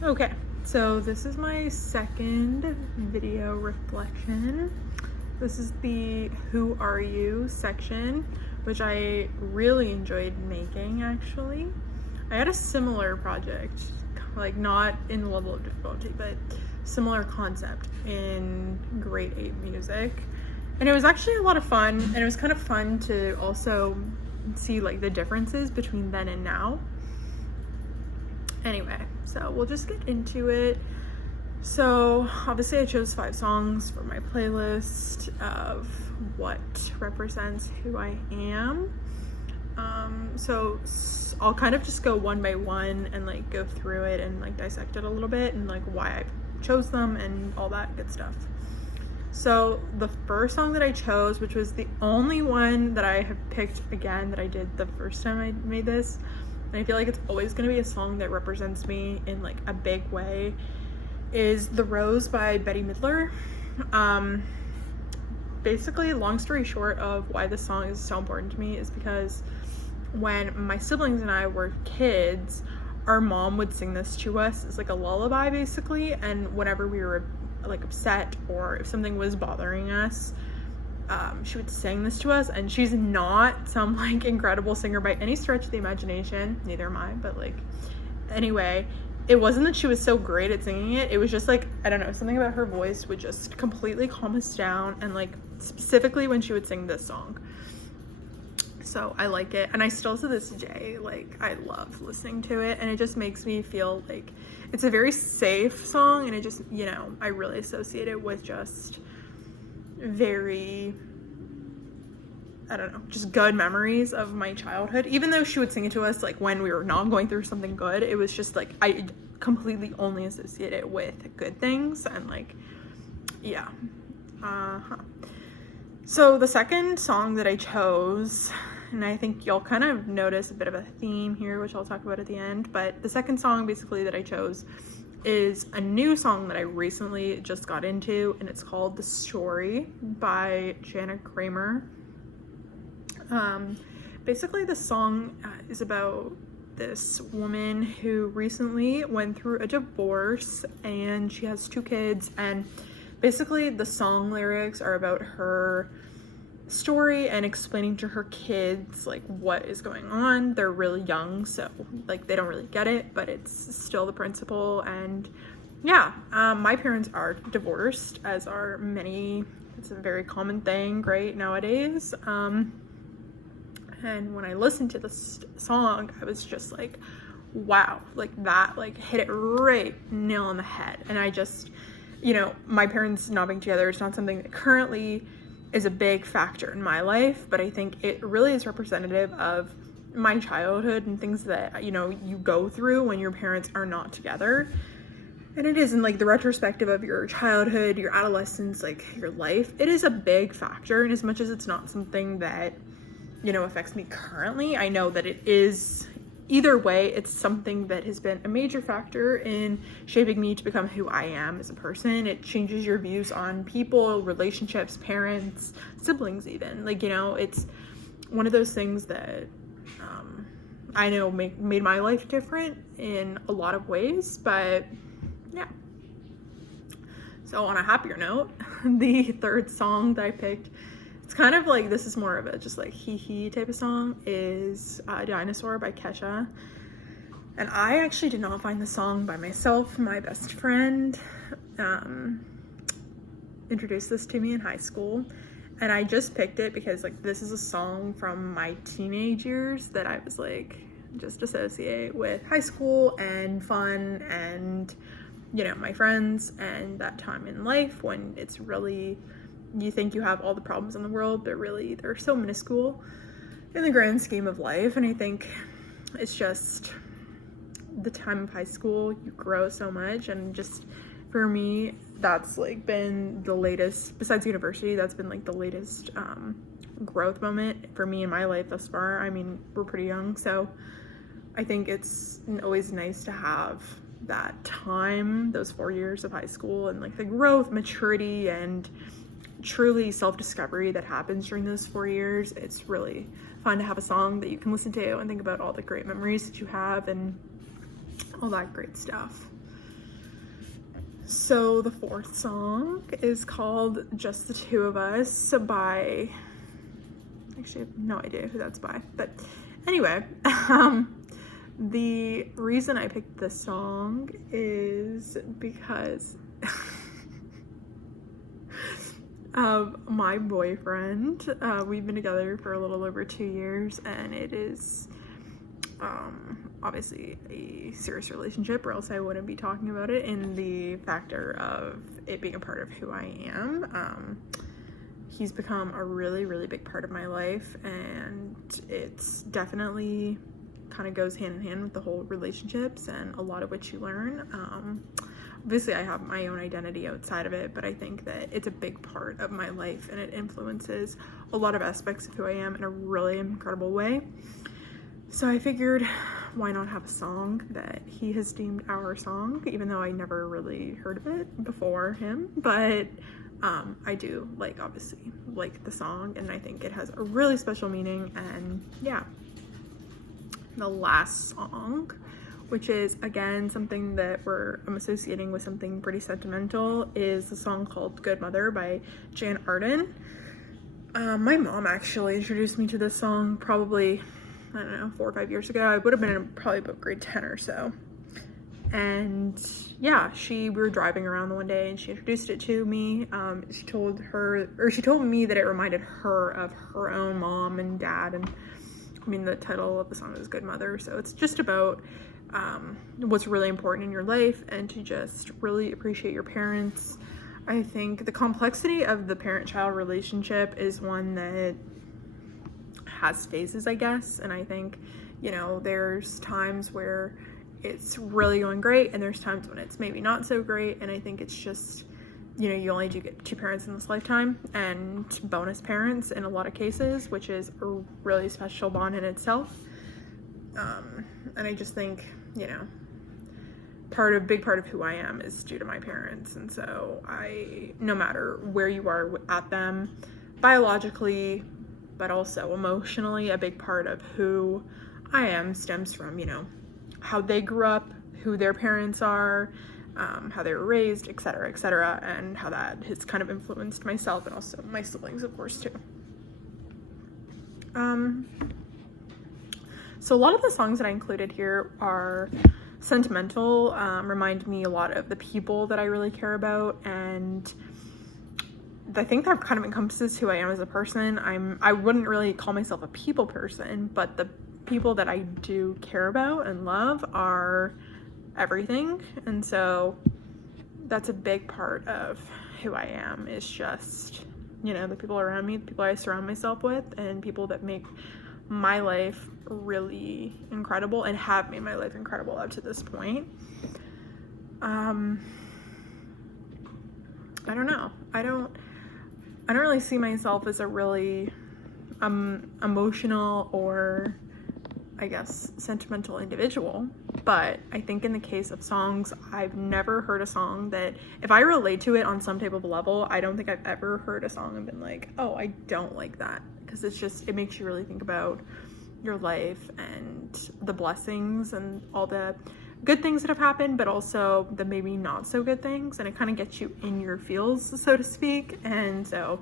Okay, so this is my second video reflection. This is the Who Are You section, which I really enjoyed making actually. I had a similar project, like not in the level of difficulty, but similar concept in grade 8 music. And it was actually a lot of fun, and it was kind of fun to also see like the differences between then and now. Anyway, so we'll just get into it. So obviously I chose 5 songs for my playlist of what represents who I am. So I'll kind of just go one by one and like go through it and like dissect it a little bit and like why I chose them and all that good stuff. So the first song that I chose, which was the only one that I have picked again that I did the first time I made this, and I feel like it's always going to be a song that represents me in like a big way, is The Rose by Bette Midler. Basically, long story short of why this song is so important to me is because when my siblings and I were kids, our mom would sing this to us as like a lullaby basically, and whenever we were like upset or if something was bothering us, she would sing this to us. And she's not some like incredible singer by any stretch of the imagination, neither am I, but like anyway, it wasn't that she was so great at singing it, it was just like, I don't know, something about her voice would just completely calm us down, and like specifically when she would sing this song. So I like it, and I still to this day, like, I love listening to it, and it just makes me feel like it's a very safe song, and it just, you know, I really associate it with just very, I don't know, just good memories of my childhood. Even though she would sing it to us like when we were not going through something good, it was just like I completely only associate it with good things, and like, yeah. So the second song that I chose, and I think you'll kind of notice a bit of a theme here, which I'll talk about at the end, but the second song basically that I chose is a new song that I recently just got into, and it's called The Story by Jana Kramer. Basically the song is about this woman who recently went through a divorce, and she has 2 kids, and basically the song lyrics are about her story and explaining to her kids like what is going on. They're really young, so like they don't really get it, but it's still the principle. And yeah, my parents are divorced, as are many. It's a very common thing right nowadays. And when I listened to this song, I was just like, wow, like that like hit it right nail on the head. And I just, you know, my parents not being together is not something that currently is a big factor in my life, but I think it really is representative of my childhood and things that, you know, you go through when your parents are not together. And it is in like the retrospective of your childhood, your adolescence, like your life, it is a big factor. And as much as it's not something that, you know, affects me currently, I know that it is, either way, it's something that has been a major factor in shaping me to become who I am as a person. It changes your views on people, relationships, parents, siblings even. Like, you know, it's one of those things that I know made my life different in a lot of ways, but yeah. So on a happier note, the third song that I picked, it's kind of like, this is more of a just like hee type of song, is Dinosaur by Kesha. And I actually did not find the song by myself. My best friend introduced this to me in high school, and I just picked it because like this is a song from my teenage years that I was like just associate with high school and fun and, you know, my friends and that time in life when it's really, you think you have all the problems in the world, but really they're so minuscule in the grand scheme of life. And I think it's just the time of high school, you grow so much, and just for me, that's like been the latest, besides university, that's been like the latest growth moment for me in my life thus far. I mean, we're pretty young, so I think it's always nice to have that time, those 4 years of high school, and like the growth, maturity, and truly self-discovery that happens during those 4 years. It's really fun to have a song that you can listen to and think about all the great memories that you have and all that great stuff. So the fourth song is called Just the Two of Us by, actually I have no idea who that's by, but anyway, the reason I picked this song is because of my boyfriend. We've been together for a little over 2 years, and it is obviously a serious relationship, or else I wouldn't be talking about it, in the factor of it being a part of who I am. He's become a really, really big part of my life, and it's definitely kind of goes hand in hand with the whole relationships and a lot of which you learn. Obviously I have my own identity outside of it, but I think that it's a big part of my life, and it influences a lot of aspects of who I am in a really incredible way. So I figured, why not have a song that he has deemed our song, even though I never really heard of it before him, but I do obviously like the song, and I think it has a really special meaning. And yeah, the last song, which is again something that I'm associating with something pretty sentimental, is the song called Good Mother by Jan Arden. My mom actually introduced me to this song probably, I don't know, 4 or 5 years ago. I would have been in probably about grade 10 or so. And yeah, we were driving around one day and she introduced it to me. She told me that it reminded her of her own mom and dad. And I mean, the title of the song is Good Mother. So it's just about what's really important in your life, and to just really appreciate your parents. I think the complexity of the parent-child relationship is one that has phases, I guess. And I think, there's times where it's really going great, and there's times when it's maybe not so great. And I think it's just, you only do get 2 parents in this lifetime, and bonus parents in a lot of cases, which is a really special bond in itself. And I just think, big part of who I am is due to my parents. And so no matter where you are at them biologically, but also emotionally, a big part of who I am stems from, how they grew up, who their parents are, how they were raised, etc., and how that has kind of influenced myself, and also my siblings, of course, too. So a lot of the songs that I included here are sentimental, remind me a lot of the people that I really care about, and I think that kind of encompasses who I am as a person. I wouldn't really call myself a people person, but the people that I do care about and love are everything. And so that's a big part of who I am, is just, the people around me, the people I surround myself with, and people that make my life really incredible and have made my life incredible up to this point. I don't know. I don't really see myself as a really emotional or, I guess, sentimental individual. But I think in the case of songs, I've never heard a song that, if I relate to it on some type of level, I don't think I've ever heard a song and been like, oh, I don't like that. Because it makes you really think about your life and the blessings and all the good things that have happened, but also the maybe not so good things. And it kind of gets you in your feels, so to speak. And so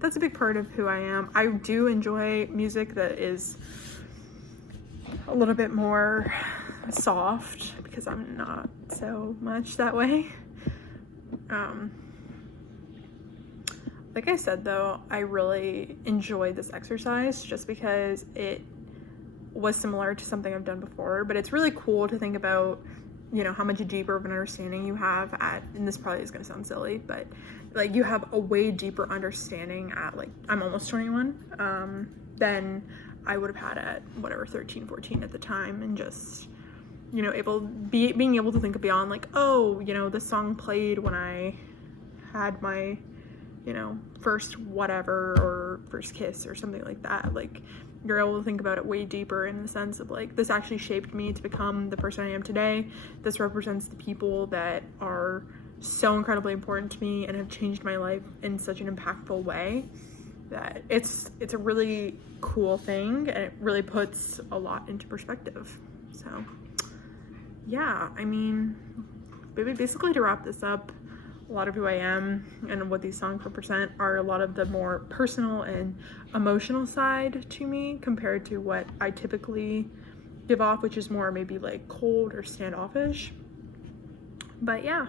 that's a big part of who I am. I do enjoy music that is a little bit more soft, because I'm not so much that way. Like I said, though, I really enjoyed this exercise just because it was similar to something I've done before, but it's really cool to think about, how much deeper of an understanding you have and this probably is going to sound silly, but you have a way deeper understanding at I'm almost 21, than I would have had at 13, 14 at the time. And just, being able to think beyond this song played when I had my, first whatever, or first kiss or something like that. You're able to think about it way deeper, in the sense of this actually shaped me to become the person I am today. This represents the people that are so incredibly important to me and have changed my life in such an impactful way, that it's a really cool thing, and it really puts a lot into perspective. So yeah, I mean, basically, to wrap this up, a lot of who I am and what these songs represent are a lot of the more personal and emotional side to me compared to what I typically give off, which is more maybe like cold or standoffish. But yeah,